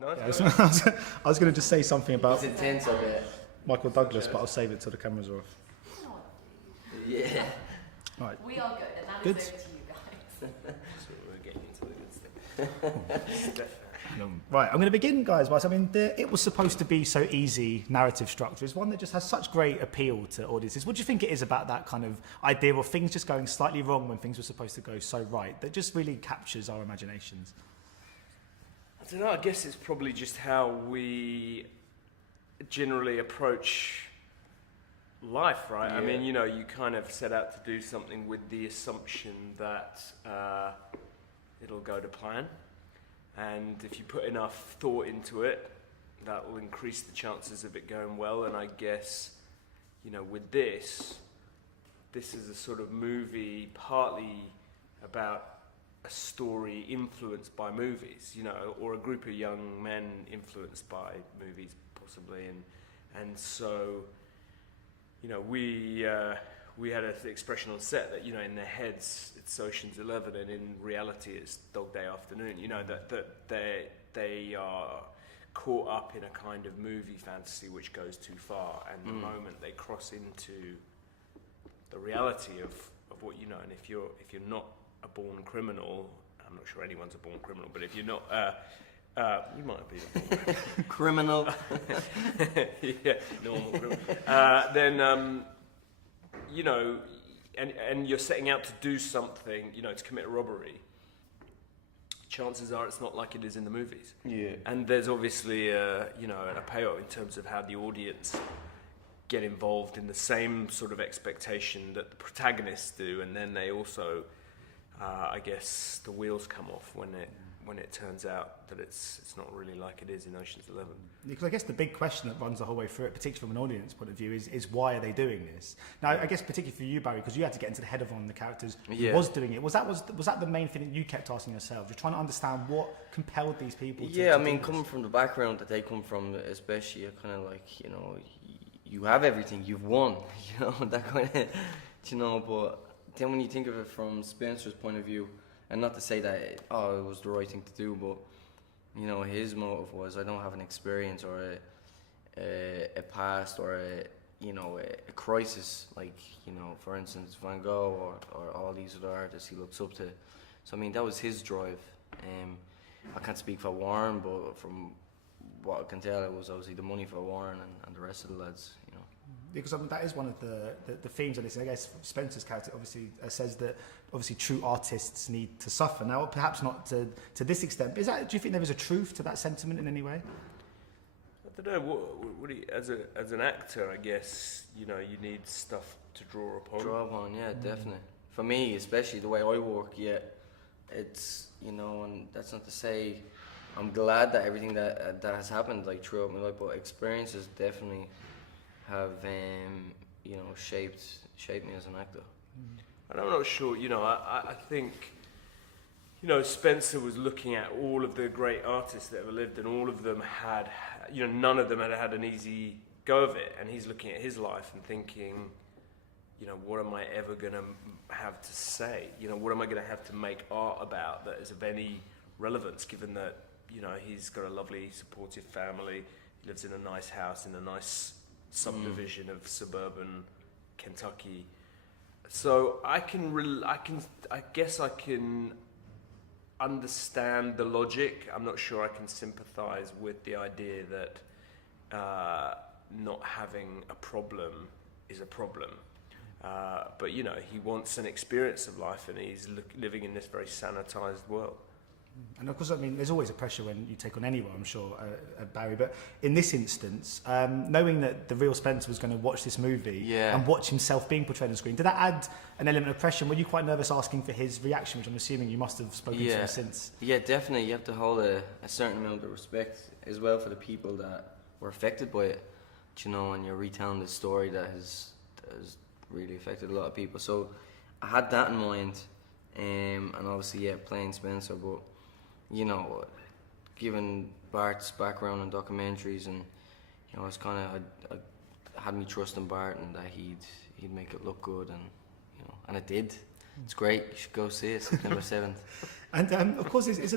No, Yeah, I was going to just say something about It's intense, I bet. Michael Douglas, but I'll save it till the cameras are off. Yeah. Right. We are good, and that Good. is over to you guys. So we're getting into the good stuff. Right, I'm going to begin, guys. By something that it was supposed to be so easy narrative structure. It's one that just has such great appeal to audiences. What do you think it is about that kind of idea of things just going slightly wrong when things were supposed to go so right that just really captures our imaginations? I don't know, I guess it's probably just how we generally approach life, right? Yeah. I mean, you know, you kind of set out to do something with the assumption that it'll go to plan. And if you put enough thought into it, that will increase the chances of it going well. And I guess, you know, with this is a sort of movie partly about a story influenced by movies, you know, or a group of young men influenced by movies, possibly. And so, you know, we had an expression on set that, you know, in their heads it's Ocean's 11 and in reality it's Dog Day Afternoon, you know, that they are caught up in a kind of movie fantasy which goes too far, and the moment they cross into the reality of what, you know, and if you're not a born criminal, I'm not sure anyone's a born criminal, but if you're not, you might be a born Criminal. yeah, normal criminal. Then, you know, and you're setting out to do something, you know, to commit a robbery, chances are it's not like it is in the movies. Yeah. And there's obviously you know, a payoff in terms of how the audience get involved in the same sort of expectation that the protagonists do, and then they also, I guess, the wheels come off when it turns out that it's not really like it is in Ocean's 11. Because I guess the big question that runs the whole way through it, particularly from an audience point of view, is why are they doing this? Now, I guess particularly for you, Barry, because you had to get into the head of one of the characters who was doing it. Was that the main thing that you kept asking yourself? You're trying to understand what compelled these people to Yeah, I do mean, this? coming from the background that they come from, especially, you're kind of like, you know, you have everything, you've won, you know, that kind of, you know, but then when you think of it from Spencer's point of view, and not to say that, it was the right thing to do, but, you know, his motive was, I don't have an experience or a past or a crisis, like, you know, for instance, Van Gogh or all these other artists he looks up to. So, I mean, that was his drive. I can't speak for Warren, but from what I can tell, it was obviously the money for Warren and the rest of the lads, you know. Because I mean, that is one of the themes of this. I guess Spencer's character obviously says that obviously true artists need to suffer. Now, perhaps not to this extent. But do you think there is a truth to that sentiment in any way? I don't know. As an actor, I guess, you know, you need stuff to draw upon. Draw upon, yeah, definitely. For me, especially the way I work, yeah, it's, you know, and that's not to say I'm glad that everything that has happened, like, throughout my life, but experiences definitely have, you know, shaped me as an actor. And I'm not sure, you know, I think, you know, Spencer was looking at all of the great artists that ever lived, and all of them had, you know, none of them had an easy go of it. And he's looking at his life and thinking, you know, what am I ever going to have to say? You know, what am I going to have to make art about that is of any relevance, given that, you know, he's got a lovely, supportive family, he lives in a nice house in a nice subdivision of suburban Kentucky. So I guess I can understand the logic. I'm not sure I can sympathize with the idea that not having a problem is a problem. But, you know, he wants an experience of life, and he's living in this very sanitized world. And of course, I mean, there's always a pressure when you take on anyone, I'm sure, Barry. But in this instance, knowing that the real Spencer was going to watch this movie and watch himself being portrayed on the screen, did that add an element of pressure? Were you quite nervous asking for his reaction, which I'm assuming you must have spoken to him since? Yeah, definitely. You have to hold a certain amount of respect as well for the people that were affected by it, you know, and you're retelling the story that has really affected a lot of people. So I had that in mind, and obviously, playing Spencer, but, you know, given Bart's background in documentaries, and, you know, it's kind of had me trusting Bart and that he'd make it look good, and, you know, and it did. It's great. You should go see it September 7th. And of course, it's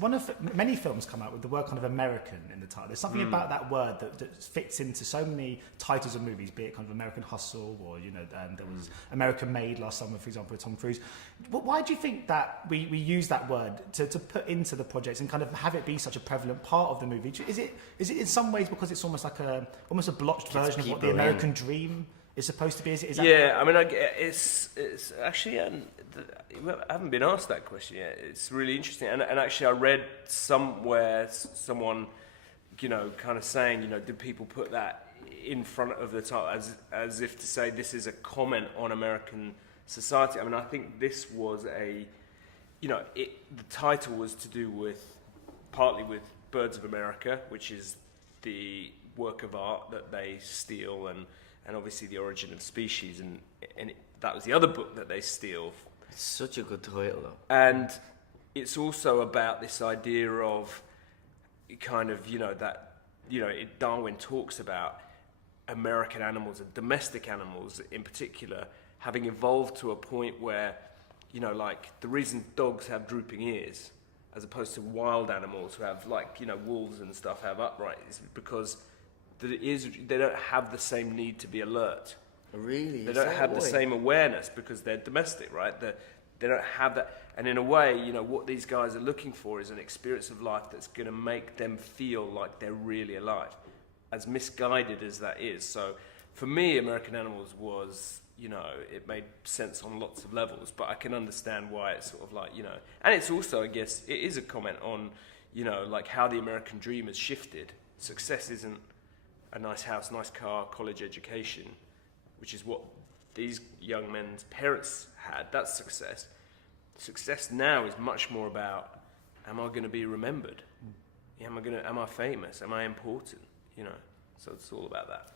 one of many films come out with the word kind of American in the title. There's something about that word that fits into so many titles of movies, be it kind of American Hustle or, there was American Made last summer, for example, with Tom Cruise. Why do you think that we use that word to put into the projects and kind of have it be such a prevalent part of the movie? Is it in some ways because it's almost like a blotched version of what the American dream is supposed to be? Is that yeah, I mean, it's actually, I haven't been asked that question yet. It's really interesting, and actually, I read somewhere someone, kind of saying, do people put that in front of the title as if to say this is a comment on American society? I mean, I think this was the title was to do partly with Birds of America, which is the work of art that they steal, and obviously The Origin of Species, and that was the other book that they steal. It's such a good title, though. And it's also about this idea of kind of, Darwin talks about American animals and domestic animals in particular having evolved to a point where, like the reason dogs have drooping ears as opposed to wild animals who have wolves and stuff have upright is because they don't have the same need to be alert. Really? They don't have the same awareness because they're domestic, right? They don't have that. And in a way, what these guys are looking for is an experience of life that's going to make them feel like they're really alive, as misguided as that is. So for me, American Animals was, it made sense on lots of levels, but I can understand why it's sort of and it's also, I guess, it is a comment on, how the American dream has shifted. Success isn't a nice house, nice car, college education, which is what these young men's parents had. That's success. Success now is much more about, am I going to be remembered? Am I famous? Am I important? So it's all about that.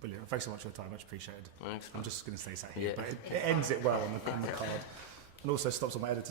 Brilliant. Thanks so much for your time. Much appreciated. Thanks. I'm just going to stay sat here, but it ends it well on the card, and also stops on my editor.